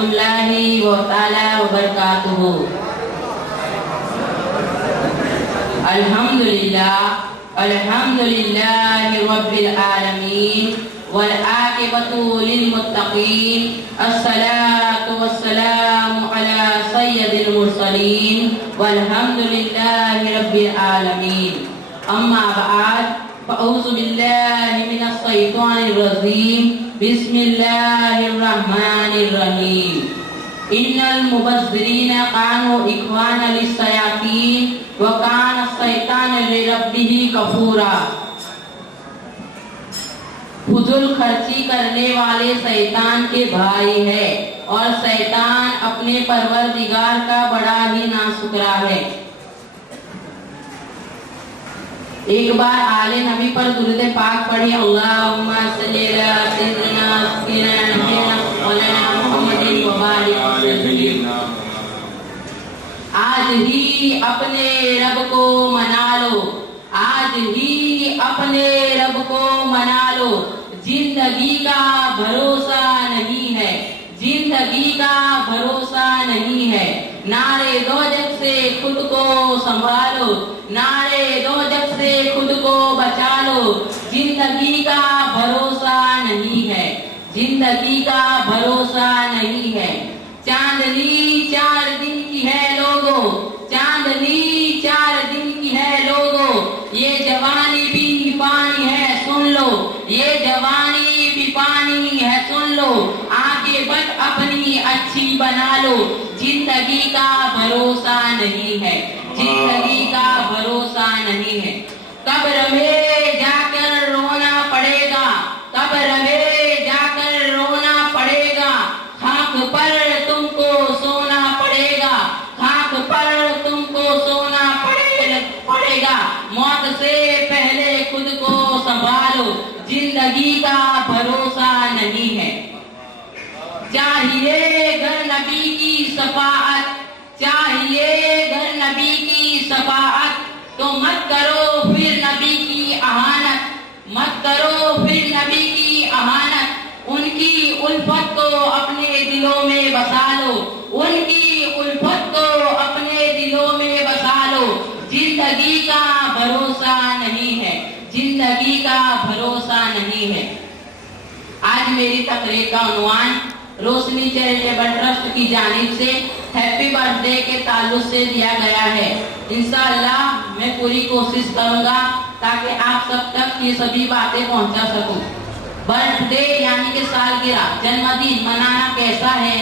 रहमतुल्लाहि व ताला व बरकातुहू। अल्हम्दुलिल्लाहि रब्बिल आलमीन वल आकिबतु लिल मुत्तकीन अस्सलातु वस्सलामु अला सय्यदिल मुरसलीन वल्हम्दुलिल्लाहि रब्बिल आलमीन। अम्मा बाद फ़अऊज़ु बिल्लाहि मिनश शैतानिर रजीम बिस्मिल्लाहिर रहमानिर रहीम। इन्नल मुबज़्ज़िरीना कानू इख्वाना लिश्शयातीन व काना शैतानु लिरब्बिही कफूरा। फुजुल खर्ची करने वाले शैतान के भाई है और शैतान अपने परवरदिगार का बड़ा ही नाशुक्रा है। एक बार आले नबी पर दुरूद पाक पढ़ी। अल्लाहुम्मा सल्ली अला सय्यिदिना मुहम्मदिन व बारिक वसल्लिम। आज ही अपने रब को मना लो, आज ही अपने रब को मना लो। जिंदगी का भरोसा नहीं है, जिंदगी का भरोसा नहीं है। नारे दोजख से खुद को संभालो, नारे दोजख से खुद को बचा लो। जिंदगी का भरोसा नहीं है, जिंदगी का भरोसा नहीं है। चांदनी 4 दिन की है लोगों, चांदनी 4 दिन की है लोगों। ये जवानी भी पानी है सुन लो, ये जवानी भी पानी है सुन लो। आकीबत अपनी अच्छी बना लो। जिंदगी का भरोसा नहीं है, जिंदगी का भरोसा नहीं है। कब्र में जाकर रोना पड़ेगा, कब्र में जाकर रोना पड़ेगा। खाक पर तुमको सोना पड़ेगा, खाक पर तुमको सोना पड़ेगा। मौत से पहले खुद को संभालो। जिंदगी का भरोसा नहीं है। चाहिए घर नबी की शफाअत, चाहिए घर नबी की शफाअत। तो मत करो फिर नबी की अहानत, मत करो फिर नबी की अहानत। उनकी उल्फत को अपने दिलों में बसा लो, उनकी उल्फत को अपने दिलों में बसा लो। जिंदगी का भरोसा नहीं है, जिंदगी का भरोसा नहीं है। आज मेरी तकरीर का उन्वान रोशनी चैरिटेबल ट्रस्ट की जानिब से हैप्पी बर्थडे के ताल्लुक से दिया गया है। इंशाअल्लाह मैं पूरी कोशिश करूंगा ताकि आप सब तक ये सभी बातें पहुंचा सकूं। बर्थडे यानी कि सालगिरह, जन्मदिन मनाना कैसा है,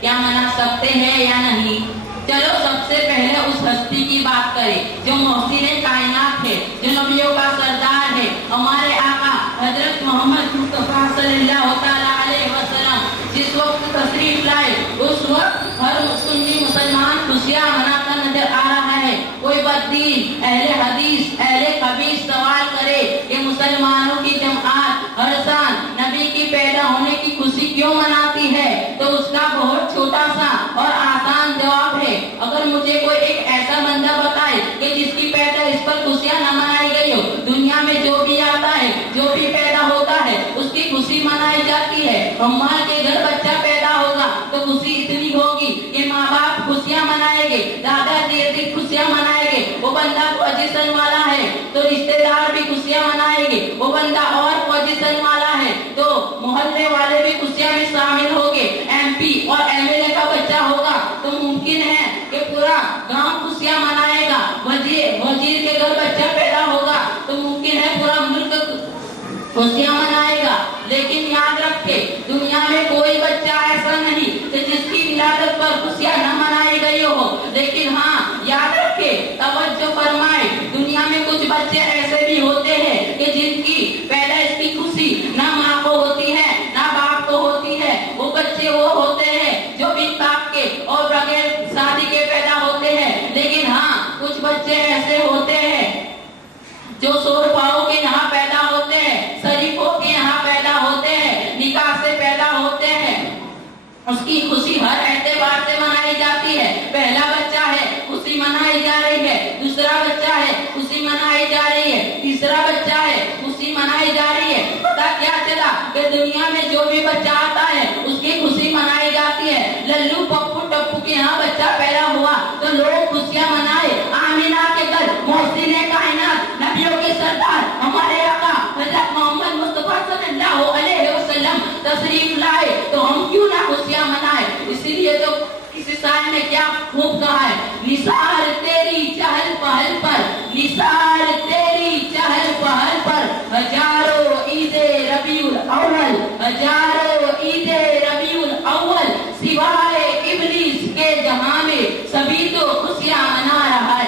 क्या मना सकते हैं या नहीं। चलो सबसे पहले उस हस्ती की बात करें जो मोहसिने कायनात है, जो नबियों का सरदार है, हमारे आका हजरत मोहम्मद मुस्तफा सल्लल्लाहु अलैहि वसल्लम जिस वक्त तशरीफ लाए उस वक्त हर सुन्नी मुसलमान खुशियां मनाता नजर आ रहा है। कोई बददीन, अहले हदीस, अहले खबीस सवाल करे कि मुसलमानों की जमात हर साल नबी की पैदा होने की खुशी क्यों मनाती है, तो उसका बहुत छोटा सा और आसान जवाब है। अगर मुझे कोई एक ऐसा बंदा बताए कि जिसकी पैदा इस पर खुशियां न मनाई गई हो, दुनिया में जो भी आता है, जो भी पैदा होता है उसकी खुशी मनाई जाती है। अम्मा के घर बच्चा पैदा होगा तो खुशी इतनी होगी कि माँ बाप खुशियां मनाएंगे, दादा दादी खुशियां मनाएंगे। वो बंदा पोजीशन वाला है तो रिश्तेदार भी खुशियां मनाएंगे। वो बंदा और पोजीशन वाला है तो मोहल्ले वाले भी खुशियां में शामिल होंगे। MP और MLA का बच्चा होगा तो मुमकिन है कि पूरा गांव खुशियां मनाएगा। वजीर के घर बच्चा पैदा होगा तो मुमकिन है पूरा मुल्क खुशियां मनाएगा। लेकिन याद रखे दुनिया में कोई बच्चा ऐसा नहीं कि जिसकी विलादत पर खुशियां न मनाई गई हो। लेकिन हाँ याद रखे, तवज्जो फरमाए, दुनिया में कुछ बच्चे ऐसे भी होते हैं कि जिनकी पैदाइश की खुशी ना माँ को होती है ना बाप को होती है। वो बच्चे वो होते हैं जो बिन बाप के और बगैर शादी के पैदा होते हैं। लेकिन हाँ कुछ बच्चे ऐसे होते हैं जो शोरपाओं के यहाँ पैदा होते हैं, शरीफों के यहाँ पैदा होते हैं, निकाह से पैदा होते हैं। उसकी खुशी हर एतबार से मनाई जाती है। पहला बच्चा है खुशी मनाई जा रही है, दूसरा बच्चा है खुशी मनाई जा रही है, तीसरा बच्चा है खुशी मनाई जा रही है। पता क्या चला कि दुनिया में जो भी बच्चा आता है उसकी खुशी मनाई जाती है। ने क्या खूब कहा है, निसार तेरी चहल पहल पर, निसार तेरी चहल पहल पर, हजारों ईदे रबीउल अव्वल, हजारों ईदे रबीउल अव्वल, सिवाय इब्लीस के जहां में सभी तो खुशियां मना रहा है।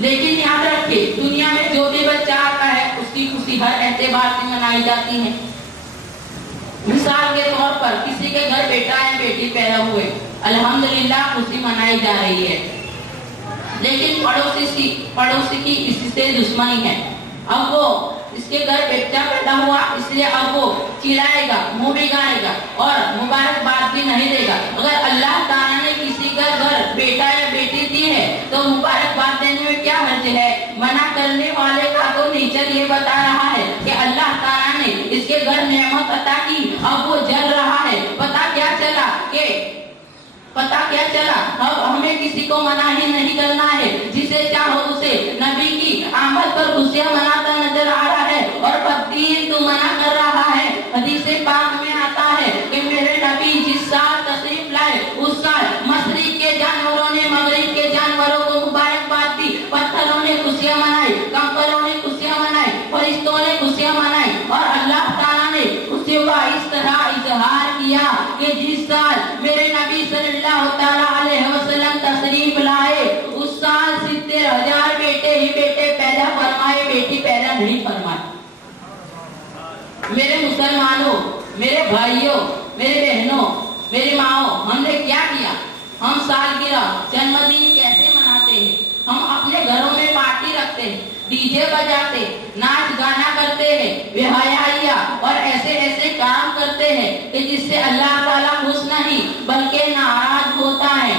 लेकिन याद रखिए, दुनिया में जो भी बच्चा आता है उसकी खुशी हर एतबार से मनाई जाती है। मिसाल के तौर पर किसी के घर बेटा या बेटी पैदा हुए, अल्हम्दुलिल्लाह खुशी मनाई जा रही है, लेकिन पड़ोसी की इसी से दुश्मनी है। अब वो इसके घर बच्चा पैदा हुआ इसलिए अब वो चिल्लाएगा, मुंह बिगाड़ेगा और मुबारकबाद भी नहीं देगा। अगर अल्लाह ताला ने किसी का घर बेटा या बेटी दी है तो मुबारकबाद देने में क्या हर्ज है? मना करने वाले का तो नेचर ये बता रहा है कि अल्लाह ताला ने इसके घर नेमत अता की, अब वो जल रहा है। पता क्या चला अब हमें किसी को मना ही नहीं करना है, जिसे चाहो उसे। नबी की आमद पर खुशियां मनाता नजर आ रहा है और बददीन तो मना कर रहा है। हदीस पाक में आता है कि मेरे नबी जिस साल तशरीफ लाए उस साल मशरिक के जानवरों ने मगरिब के जानवरों को मुबारकबाद दी, पत्थरों ने खुशियां मनाई, कंकरों ने खुशियां मनाई, फरिश्तों ने खुशियां मनाई और अल्लाह ताला ने खुशियों का इस तरह इजहार किया कि जिस साल मेरे नबी सल्लल्लाहु ताला अलैहि वसल्लम तशरीफ लाए उस साल 70,000 बेटे ही बेटे पैदा फरमाए, बेटी पैदा नहीं फरमाई। मेरे मुसलमानों, मेरे भाइयों, मेरे बहनों, मेरी माओ, हमने क्या किया? हम सालगिरह जन्मदिन कैसे मनाते हैं? हम अपने घरों में पार्टी रखते हैं, डीजे बजाते, नाच गाना करते हैं, बेहयाइया और ऐसे ऐसे काम करते हैं कि जिससे अल्लाह ताला खुश नहीं बल्कि नाराज होता है।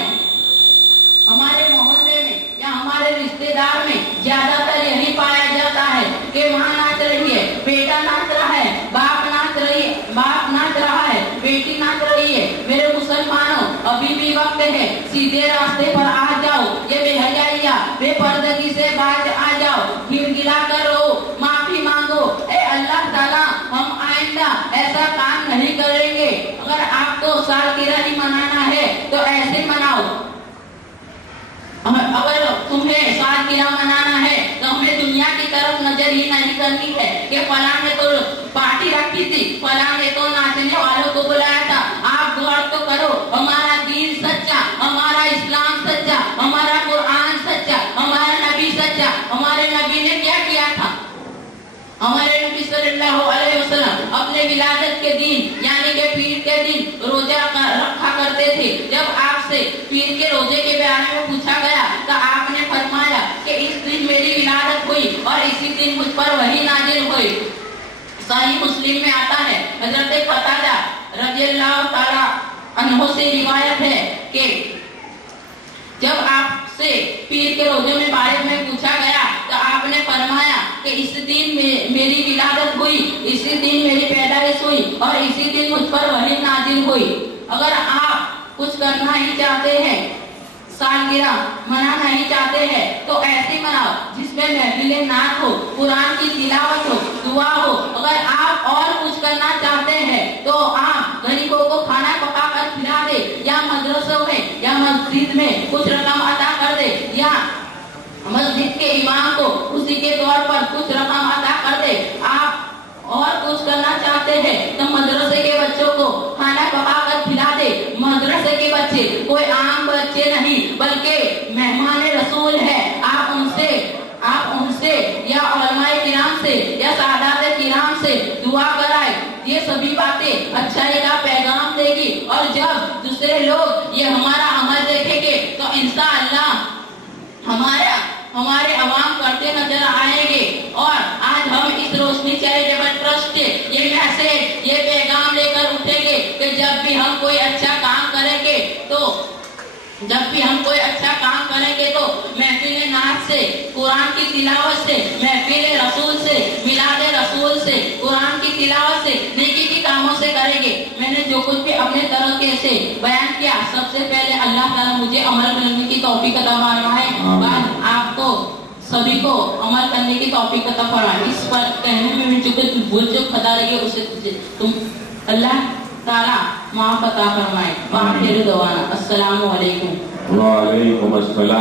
हमारे मोहल्ले में या हमारे रिश्तेदार में ज्यादातर यही पाया जाता है कि माँ नाच रही है, बेटा नाच रहा है, बाप नाच रहा है, बेटी नाच रही है। मेरे मुसलमानों, अभी भी वक्त है, सीधे रास्ते पर आ जाओ, ये बेहयाइया बेपर्दगी से बाज आ जाओ, गिड़गिड़ा करो, माफी मांगो। ए अल्लाह ताला, हम आइंदा ऐसा काम नहीं करेंगे। अगर आपको सालगिरह ही मनाना है तो ऐसे मनाओ। अगर तुम्हें सालगिरह मनाना है तो हमें दुनिया की तरफ नजर ही नहीं करनी है कि फलां ने तो पार्टी रखी थी, फलां ने तो नाचने वालों को बुलाया था। आप गौर तो करो, हमारा दीन सच्चा, हमारा इस्लाम सच्चा, हमारा कुरान सच्चा, हमारा नबी सच्चा। हमारे नबी ने क्या किया था? हमारे नबी सल्लल्लाहु अलैहि वसल्लम अपने विलादत के दिन यानी कि पीर के दिन रोजा रखा करते थे। जब आपसे पीर के रोजे के बारे में पूछा गया तो आपने फरमाया कि इस दिन मेरी विलादत हुई और इसी दिन मुझ पर वही नाजिल हुई। सही मुस्लिम में आता है, हजरत कतादा रज़ियल्लाहु ताला अन्हु से रिवायत है कि जब आपसे पीर के रोजे में बारे में पूछा गया तो आपने फरमाया कि इस दिन मेरी विलादत हुई, इसी दिन मेरी पैदाइश हुई और इसी दिन मुझ पर वही नाजिल हुई। अगर आप कुछ करना ही चाहते हैं, सालगिरह मनाना ही चाहते हैं तो ऐसे मनाओ जिसमें महफिल नात हो, कुरान की तिलावत हो, दुआ हो। अगर आप और कुछ करना चाहते हैं तो आप गरीबों को खाना पका कर खिला दे, या मदरसों में या मस्जिद में कुछ रकम अदा कर दे, या मस्जिद के इमाम को उसी के तौर पर कुछ रकम अदा कर दे। आप और कुछ करना चाहते हैं तो मदरसे के बच्चों को खाना पका कर खिला दे। मदरसे के बच्चे कोई आम बच्चे नहीं बल्कि मेहमान रसूल है। आप उनसे या उलमाए किराम से या सादात किराम से दुआ कराए। ये सभी बातें अच्छाई का पैगाम देगी और जब दूसरे लोग ये हमारा अमल देखेंगे तो इंशाअल्लाह हमारे अवाम करते नजर आएंगे। और आज हम इस रोशनी चैरिटेबल ट्रस्ट के ये मैसेज, ये पैगाम लेकर उठेंगे कि जब भी हम कोई अच्छा काम करेंगे तो महफिल नात से, कुरान की तिलावत से, महफिल रसूल से, मिलाद रसूल से, कुरान की तिलावत से, नेकी के कामों से करेंगे। मैंने जो कुछ भी अपने तरीके से बयान किया, सबसे पहले अल्लाह ताला मुझे अमल करने की तौफीक अता फरमाए, बाद आपको सभी को अमल करने की तौफीक अता फरमाए। इस पर कहने में जो कुछ भूल चूक खता रही है उसे तुम अल्लाह ताला माफ अता फरमाए। आखिर दुआना अस्सलामु अलैकुम। وعلیکم السلام.